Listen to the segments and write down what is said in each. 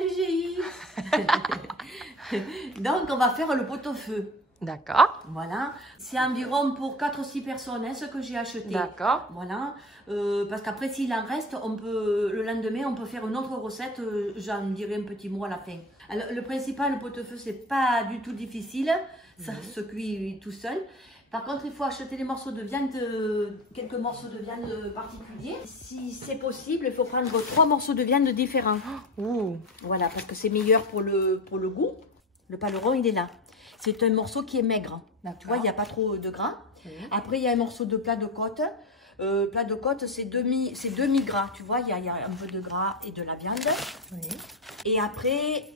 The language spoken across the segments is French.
Luigi. Donc, on va faire le pot-au-feu. D'accord. Voilà. C'est environ pour 4 ou 6 personnes, hein, ce que j'ai acheté. D'accord. Voilà. Parce qu'après, s'il en reste, on peut, le lendemain, on peut faire une autre recette. J'en dirai un petit mot à la fin. Alors, le principal, le pot-au-feu, c'est pas du tout difficile. Ça se cuit tout seul. Par contre, il faut acheter des morceaux de viande, quelques morceaux de viande particuliers. Si c'est possible, il faut prendre 3 morceaux de viande différents. Ouh. Voilà, parce que c'est meilleur pour le goût. Le paleron, il est là. C'est un morceau qui est maigre. Tu vois, il n'y a pas trop de gras. Après, il y a un morceau de plat de côte. Plat de côte, c'est demi-gras. Tu vois, il y a un peu de gras et de la viande. Oui. Et après,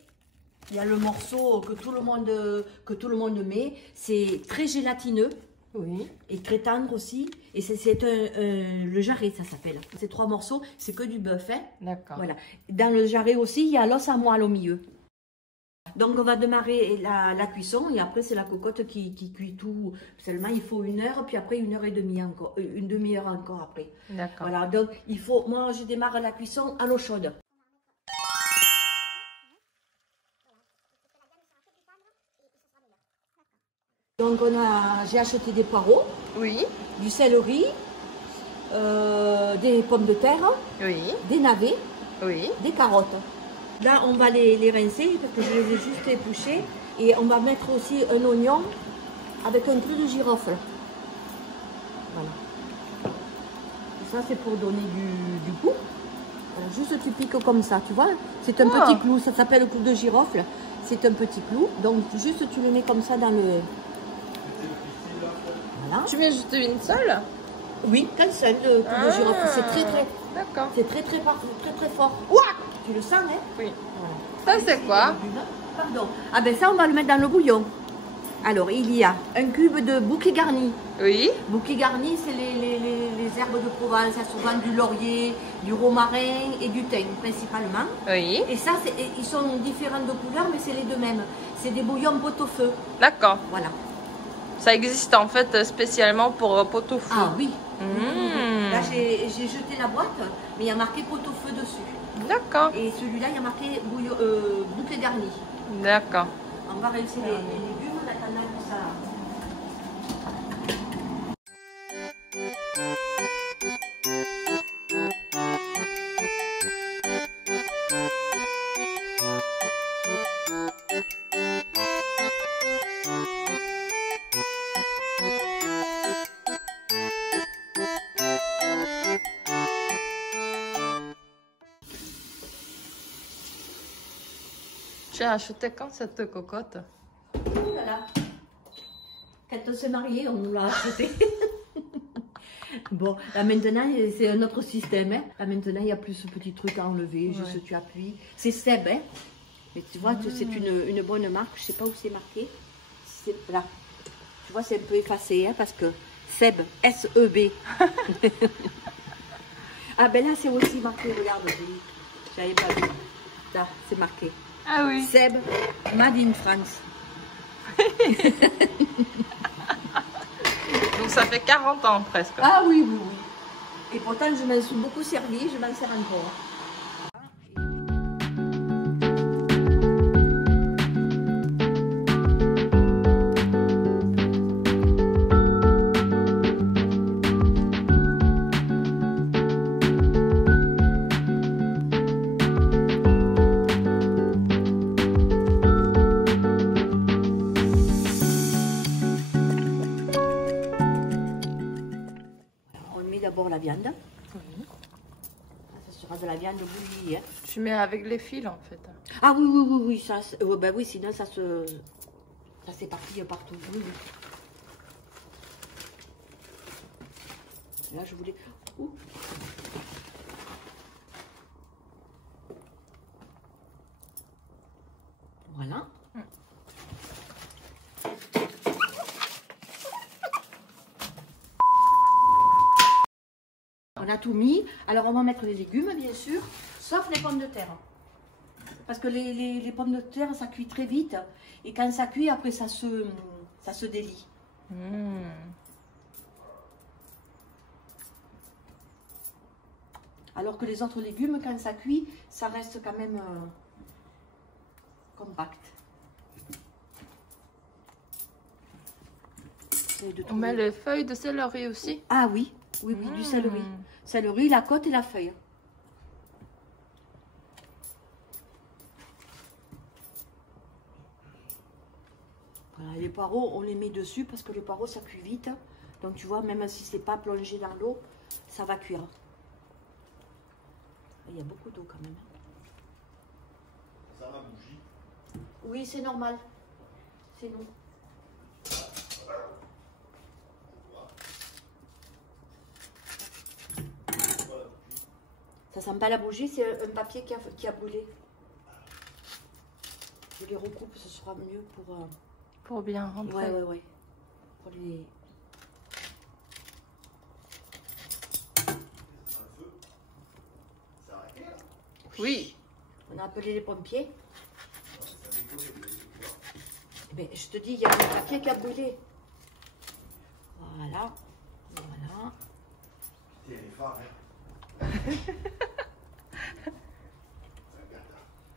il y a le morceau que tout le monde met. C'est très gélatineux. Oui. Et très tendre aussi. Et c'est le jarret, ça s'appelle. Ces 3 morceaux, c'est que du bœuf. Hein. D'accord. Voilà. Dans le jarret aussi, il y a l'os à moelle au milieu. Donc, on va démarrer la cuisson et après, c'est la cocotte qui cuit tout. Seulement, il faut 1 heure, puis après 1h30 encore, une demi-heure encore après. D'accord. Voilà, donc il faut, moi, je démarre la cuisson à l'eau chaude. Donc, j'ai acheté des poireaux, Oui. du céleri, des pommes de terre, Oui. des navets, Oui. des carottes. Là, on va les rincer parce que je les ai juste épluchés. Et on va mettre aussi un oignon avec un clou de girofle. Voilà. Et ça, c'est pour donner du goût. Voilà, juste tu piques comme ça, tu vois. C'est un petit clou, ça s'appelle le clou de girofle. C'est un petit clou. Donc, juste tu le mets comme ça dans le... Voilà. Tu mets juste une seule? Oui, qu'un seul de clou de girofle. C'est très... D'accord. C'est très fort. Ouah, tu le sens, hein? Oui. Voilà. Ça, c'est quoi? Pardon. Ah ben ça, on va le mettre dans le bouillon. Alors, il y a un cube de bouquet garni. Oui. Bouquet garni, c'est les herbes de Provence. Il y a souvent du laurier, du romarin et du thym, principalement. Oui. Et ça, ils sont différents de couleur, mais c'est les deux mêmes. C'est des bouillons pot-au-feu. D'accord. Voilà. Ça existe en fait spécialement pour pot-au-feu. Ah oui. Mmh. Là, j'ai jeté la boîte, mais il y a marqué pot-au-feu dessus. D'accord. Et celui-là, il y a marqué bouquet garni. D'accord. On va rincer les légumes en attendant que ça... Tu as acheté quand cette cocotte? Oh là là. Quand on s'est mariés, on nous l'a acheté. Bon, là maintenant, c'est un autre système. Hein. Là maintenant, il n'y a plus ce petit truc à enlever. Juste tu appuies. C'est Seb. Hein. Mais tu vois, c'est une bonne marque. Je ne sais pas où c'est marqué. Là. Tu vois, c'est un peu effacé. Hein, parce que Seb, S-E-B. Ah ben là, c'est aussi marqué. Regarde, j'avais pas vu. Là, c'est marqué. Ah oui. Seb, Made in France. Donc ça fait 40 ans presque. Ah oui, oui, oui. Et pourtant, je m'en suis beaucoup servi, je m'en sers encore. D'abord la viande. Oui. Ça sera de la viande bouillie. Hein. Tu mets avec les fils en fait. Ah oui, oui, oui, oui, ça, ben oui, sinon ça s'éparpille partout. Oui, oui. Là, je voulais... Ouh. Voilà. On a tout mis. Alors, on va mettre les légumes, bien sûr, sauf les pommes de terre. Parce que les pommes de terre, ça cuit très vite. Et quand ça cuit, après, ça se délie. Alors que les autres légumes, quand ça cuit, ça reste quand même compact. On met les feuilles de céleri aussi. Ah oui, oui, du céleri. Céleri, la côte et la feuille. Voilà, les poireaux, on les met dessus parce que les poireaux, ça cuit vite. Donc tu vois, même si c'est pas plongé dans l'eau, ça va cuire. Il y a beaucoup d'eau quand même. Ça va bouger. Oui, c'est normal. C'est non. Ça sent pas la bougie, c'est un papier qui a brûlé. Je les recoupe, ce sera mieux pour... Pour bien rentrer. Ouais. Pour les... Oui. On a appelé les pompiers. Mais je te dis, il y a un papier qui a brûlé. Voilà. Voilà. Elle est forte, hein.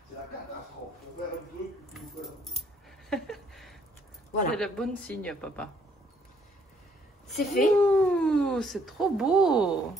C'est la catastrophe. Faut faire un truc, puis vous faites. Voilà. C'est le bon signe, papa. C'est fait. Ouh, c'est trop beau.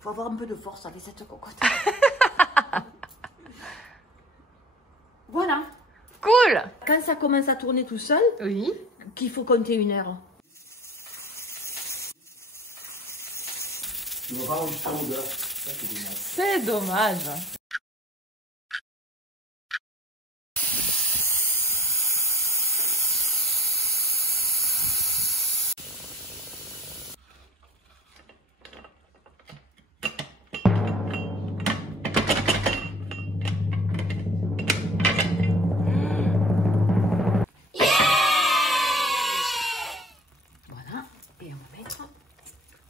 Faut avoir un peu de force avec cette cocotte. Voilà. Cool. Quand ça commence à tourner tout seul, Oui. qu'il faut compter 1 heure. Tu vas pas avoir du sang d'heure. Ça, c'est dommage. C'est dommage. Voilà. Et on va mettre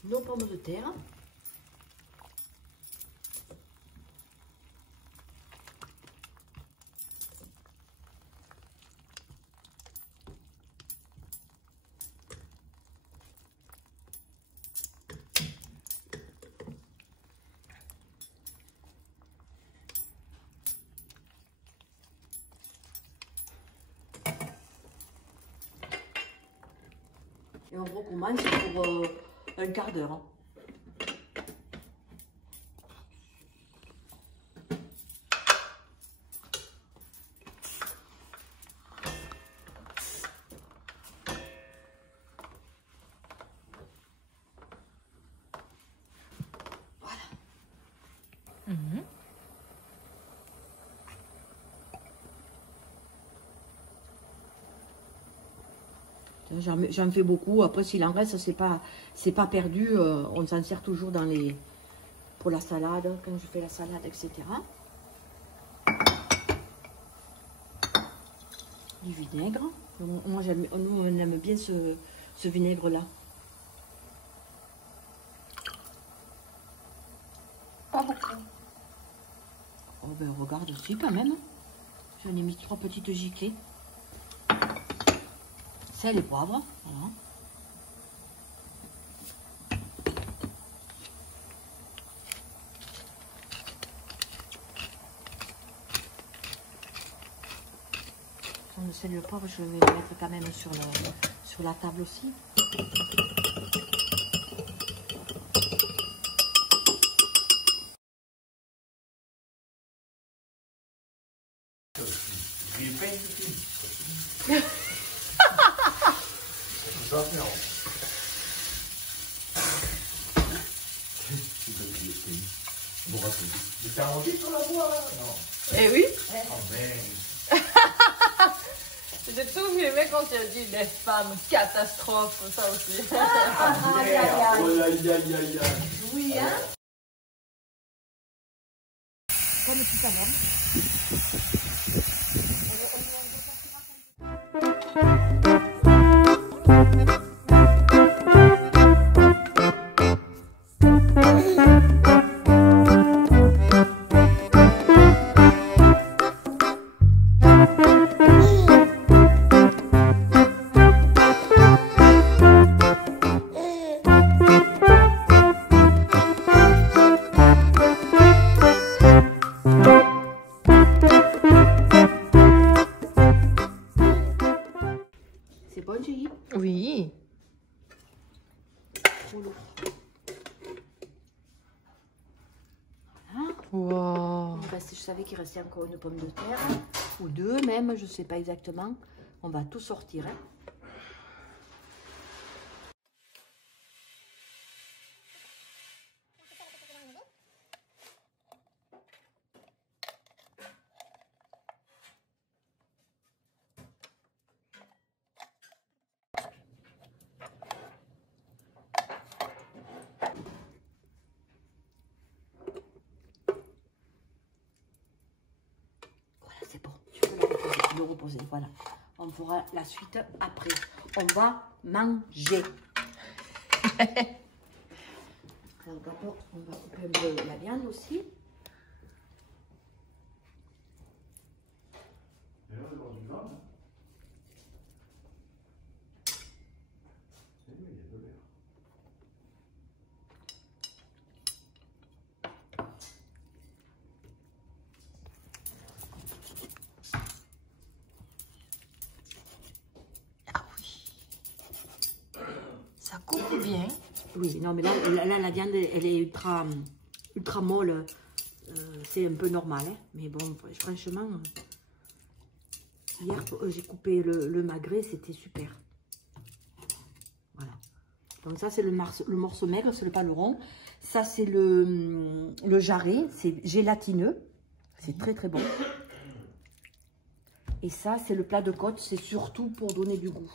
nos pommes de terre. Et on recommence pour un quart d'heure. Voilà. J'en fais beaucoup. Après, s'il en reste, c'est pas perdu. On s'en sert toujours pour la salade, quand je fais la salade, etc. Du vinaigre. Moi, nous, on aime bien ce vinaigre-là. Pas beaucoup. Oh ben, regarde aussi quand même. J'en ai mis 3 petites giclées. Sel et poivre, voilà. Le sel et le poivre, je vais le mettre quand même sur la table aussi. J'ai pas une petite. Ça, aussi. Vous racontez. Mais t'as envie sur la voie là? Non. Eh oui. Oh ben. J'ai tout filmé quand tu as dit les femmes catastrophes, ça aussi. Aïe, aïe, aïe. Oh aïe aïe aïe aïe. Oui, hein? Comme tout à l'heure. C'est bon, Julie? Oui. Trop lourd. Wow. Je savais qu'il restait encore une pomme de terre, ou deux même, je ne sais pas exactement. On va tout sortir. Hein. C'est bon, tu peux le reposer, voilà. On fera la suite après. On va manger. Alors d'abord, on va couper un peu la viande aussi. Et là, dans du vin, il y a de l'air. Ah oui. Ça coupe bien. Oui, non, mais là la viande, elle est ultra molle. C'est un peu normal, hein. Mais bon, franchement, hier, j'ai coupé le magret, c'était super. Voilà. Donc ça, c'est le morceau maigre, c'est le paleron. Ça, c'est le jarret, c'est gélatineux. C'est très, très bon. Et ça, c'est le plat de côte, c'est surtout pour donner du goût.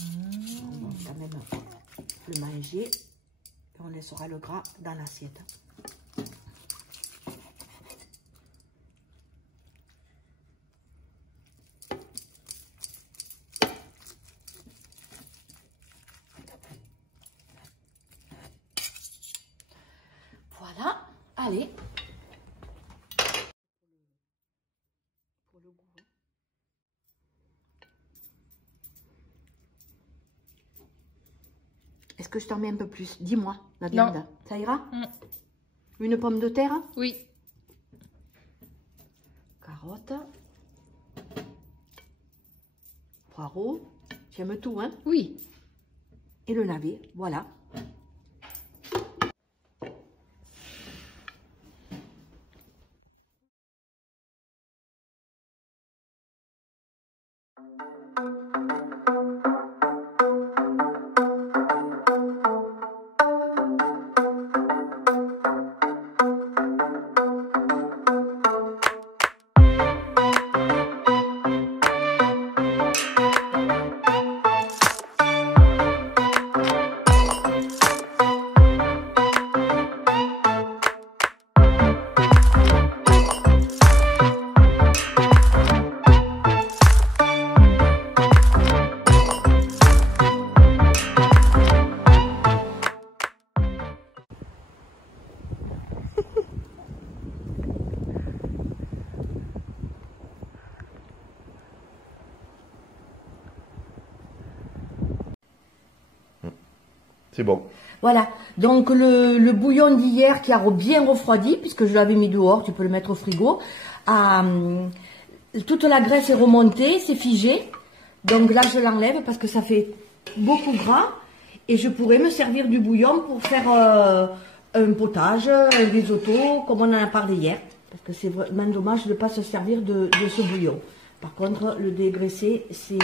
On va quand même le manger. Et on laissera le gras dans l'assiette. Voilà, allez. Pour le goût. Hein. Est-ce que je t'en mets un peu plus? Dis-moi, la viande. Non. Ça ira? Une pomme de terre? Oui. Carotte. Poireau. J'aime tout, hein? Oui. Et le navet, voilà. C'est bon. Voilà, donc le bouillon d'hier qui a bien refroidi, puisque je l'avais mis dehors, tu peux le mettre au frigo, toute la graisse est remontée, c'est figé. Donc là, je l'enlève parce que ça fait beaucoup gras. Et je pourrais me servir du bouillon pour faire un potage, un risotto, comme on en a parlé hier. Parce que c'est vraiment dommage de ne pas se servir de ce bouillon. Par contre, le dégraisser, c'est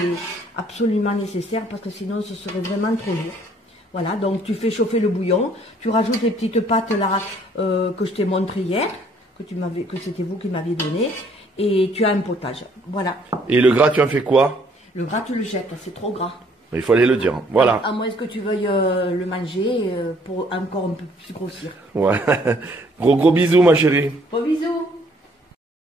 absolument nécessaire parce que sinon, ce serait vraiment trop lourd. Voilà, donc tu fais chauffer le bouillon, tu rajoutes les petites pâtes là que je t'ai montré hier, que c'était vous qui m'aviez donné, et tu as un potage. Voilà. Et le gras, tu en fais quoi? Le gras, tu le jettes, c'est trop gras. Il faut aller le dire. Voilà. À moins que tu veuilles le manger pour encore un peu plus grossir. Ouais. Gros bisous, ma chérie. Bon bisous.